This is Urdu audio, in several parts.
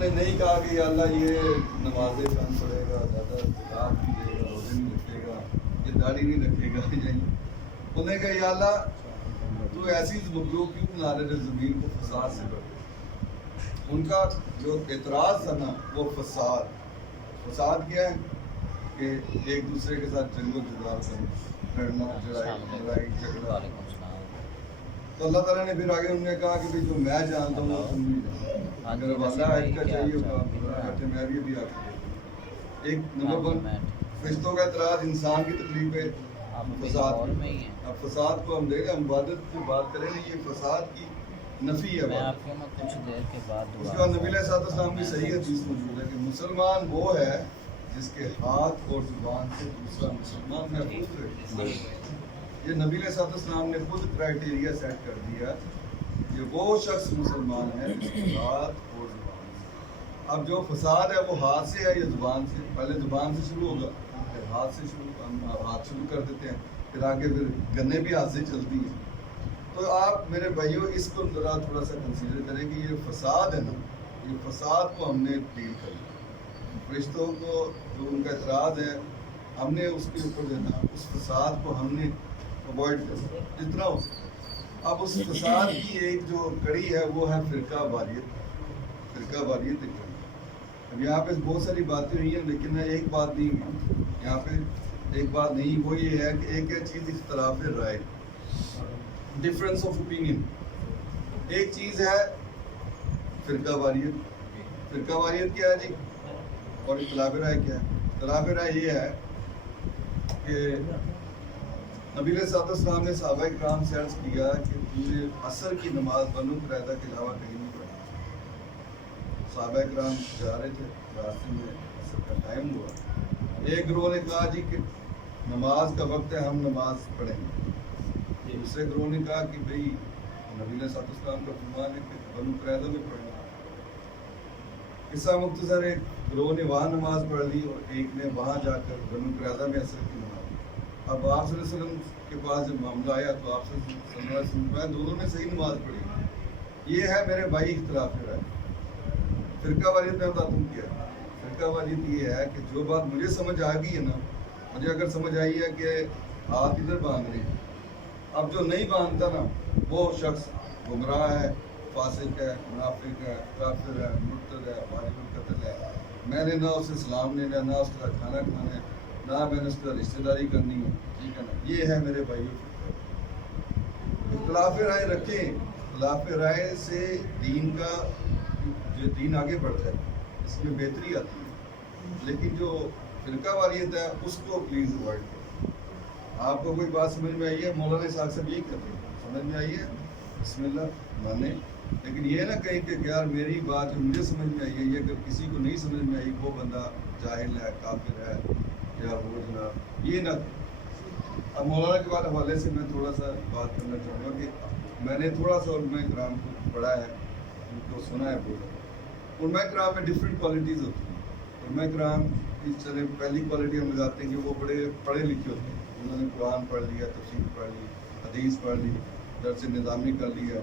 نے نہیں کہا کہ یا اللہ یہ نمازیں کم پڑھے گا، زیادہ زکات نہیں دے گا، روزے نہیں رکھے گا، یہ داڑھی نہیں رکھے گا، انہوں نے کہا یا اللہ تو ایسی مخلوق کیوں بنا رہے زمین کو فساد سے بھر۔ ان کا جو اعتراض تھا نا وہ فساد کیا ہے کہ ایک دوسرے کے ساتھ جنگ و جدال کرنا، لڑائی جھگڑا۔ تو اللہ تعالیٰ نے پھر آگے انہوں نے کہا کہ جو میں جانتا ہوں وہ تم نہیں جانتے، اگر والا آج کا چاہیے ہوگا میں بھی آ کے ایک نمبر 1 فرشتوں کا اعتراض انسان کی تکلیف ہے فساد میں۔ اب فساد کو ہم دیکھ رہے ہیں، ہم عبادت کی بات کریں گے، یہ فساد کی نفی ہے۔ کچھ دیر کے بعد اس کے بعد نبی علیہ السلام کی صحیح حدیث موجود ہے کہ مسلمان وہ ہے جس کے ہاتھ اور زبان سے دوسرا مسلمان محفوظ ہے۔ یہ نبی علیہ السلام نے خود کرائٹیریا سیٹ کر دیا کہ وہ شخص مسلمان ہے جس کے ہاتھ اور زبان سے۔ اب جو فساد ہے وہ ہاتھ سے ہے یا زبان سے؟ پہلے زبان سے شروع ہوگا، پھر ہاتھ سے ہم ہاتھ شروع کر دیتے ہیں، پھر آگے پھر گنے بھی ہاتھ سے چلتی ہیں۔ تو آپ میرے بھائیوں اس کو ذرا تھوڑا سا کنسیڈر کریں کہ یہ فساد ہے نا، یہ فساد کو ہم نے ڈیل کرنا، فرشتوں کو جو ان کا اعتراض ہے ہم نے اس کے اوپر دینا، اس فساد کو ہم نے اوائڈ کرنا جتنا ہو سکے۔ اب اس فساد کی ایک جو کڑی ہے وہ ہے فرقہ واریت ایک کڑی۔ اب یہاں پہ بہت ساری باتیں ہوئی ہیں لیکن ایک بات نہیں ہوئی یہاں پہ، ایک بات نہیں، وہ یہ ہے کہ ایک چیز اختلاف رائے، ڈفرینس آف اوپینین۔ ایک چیز ہے فرقہ واریت کیا ہے جی، اور اختلاف رائے کیا ہے؟ اختلاف رائے یہ ہے کہ نبی علیہ السلام نے صحابہ کرام سے عرض کیا کہ تم نے عصر کی نماز بنو قریظہ کے علاوہ کہیں نہیں پڑھی۔ صحابہ کرام جا رہے تھے، راستے میں عصر کا ٹائم ہوا، ایک گروہ نے کہا جی کہ نماز کا وقت ہے، ہم نماز پڑھیں گے۔ دوسرے گروہ نے کہا کہ بھئی نبی علیہ السلام کا فرمان ہے کہ بنو قریظہ میں پڑھنا۔ قصہ مختصر، ایک گروہ نے وہاں نماز پڑھ لی اور ایک نے وہاں جا کر بنو قریظہ میں عصر کی نماز۔ اب آپ صلی اللہ علیہ وسلم کے پاس جب معاملہ آیا تو آپ صلی اللہ علیہ وسلم دونوں نے صحیح نماز پڑھی۔ یہ ہے میرے بھائی اختلاف رائے۔ فرقہ واریت میں بتاتا ہوں کیا ہے۔ فرقہ واریت یہ ہے کہ جو بات مجھے سمجھ آ گئی ہے نا، مجھے اگر سمجھ آئی ہے کہ ہاتھ ادھر باندھ رہے ہیں، اب جو نہیں باندھتا نا وہ شخص گمراہ ہے، فاسق ہے، منافق ہے، کافر ہے، مرتد ہے، واجب القتل ہے، میں نے نہ اسے سلام لینا ہے، نہ اس کا کھانا کھانا ہے، نہ میں نے اس کا رشتہ داری کرنی ہے، ٹھیک ہے نا؟ یہ ہے میرے بھائیوں، اختلاف رائے رکھیں۔ اختلاف رائے سے دین کا جو دین آگے بڑھتا ہے، اس میں بہتری آتی ہے، لیکن جو فرقہ واریت ہے اس کو پلیز اوائڈ کریں۔ آپ کو کوئی بات سمجھ میں آئی ہے؟ مولانا صاحب سے یہی کہتے ہیں، سمجھ میں آئی ہے بسم اللہ مانیں، لیکن یہ نہ کہیں کہ یار میری بات جو مجھے سمجھ میں آئی ہے، یہ اگر کسی کو نہیں سمجھ میں آئی وہ بندہ جاہل ہے، کافر ہے یا وہ جناب، یہ نہ۔ اب مولانا کے حوالے سے میں تھوڑا سا بات کرنا چاہوں گا کہ میں نے تھوڑا سا علماء کرام کو پڑھا ہے، ان کو سنا ہے بولا۔ علماء کرام میں ڈفرینٹ کوالٹیز ہوتی ہیں۔ علماء کرام اس طرح پہلی کوالٹی ہم لگاتے ہیں کہ وہ بڑے پڑھے لکھے ہوتے ہیں، انہوں نے قرآن پڑھ لیا، تفسیر پڑھ لی، حدیث پڑھ لی، درس نظامی کر لیا،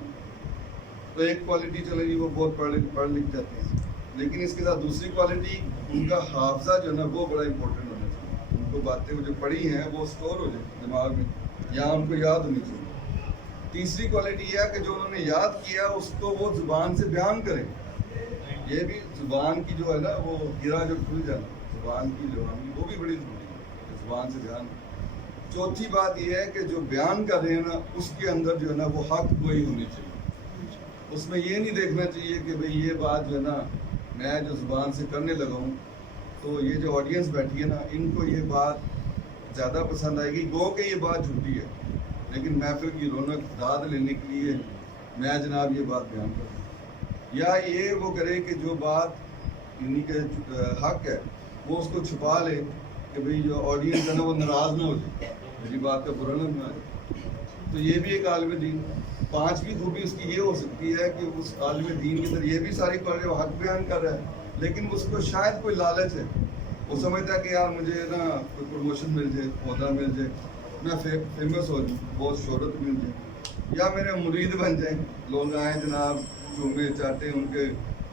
تو ایک کوالٹی چلے گی، وہ بہت پڑھ لکھ جاتے ہیں۔ لیکن اس کے ساتھ دوسری کوالٹی، ان کا حافظہ جو ہے نا وہ بڑا امپورٹنٹ ہونا چاہیے، ان کو باتیں جو پڑھی ہیں وہ اسٹور ہو جائیں دماغ میں، یا ان کو یاد ہونی چاہیے۔ تیسری کوالٹی یہ ہے کہ جو انہوں نے یاد کیا اس کو وہ زبان سے بیان کریں۔ یہ بھی زبان کی جو ہے نا وہ گرا جو کھل جانا، زبان کی جوانی وہ بھی بڑی ضروری ہے، زبان سے بیان۔ چوتھی بات یہ ہے کہ جو بیان کر رہے ہیں نا اس کے اندر جو ہے نا وہ حق گوئی ہونی چاہیے، اس میں یہ نہیں دیکھنا چاہیے کہ بھئی یہ بات جو ہے نا میں جو زبان سے کرنے لگا ہوں تو یہ جو آڈینس بیٹھی ہے نا ان کو یہ بات زیادہ پسند آئے گی، گو کہ یہ بات جھوٹی ہے، لیکن محفل کی رونق داد لینے کے لیے میں جناب یہ بات بیان کروں، یا یہ وہ کرے کہ جو بات انہی کا حق ہے وہ اس کو چھپا لے کہ بھئی جو آڈینس ہے نا وہ ناراض نہ ہو جائے، میری بات کا برا نہ آئے، تو یہ بھی ایک عالم دین۔ پانچویں خوبی اس کی یہ ہو سکتی ہے کہ اس عالم دین کے اندر یہ بھی ساری کوالٹی حق بیان کر رہا ہے، لیکن اس کو شاید کوئی لالچ ہے، وہ سمجھتا ہے کہ یار مجھے نا کوئی پروموشن مل جائے، عہدہ مل جائے، میں فیمس ہو جاؤں، بہت شہرت مل جائے، یا میرے مرید بن جائیں، لوگ آئیں جناب چومے چاٹیں ان کے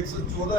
114